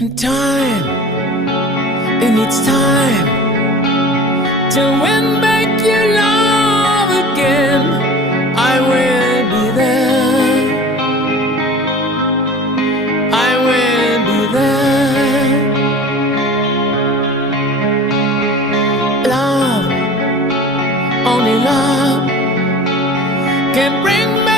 And time, it needs time to win back your love again. I will be there. I will be there. Love, only love can bring me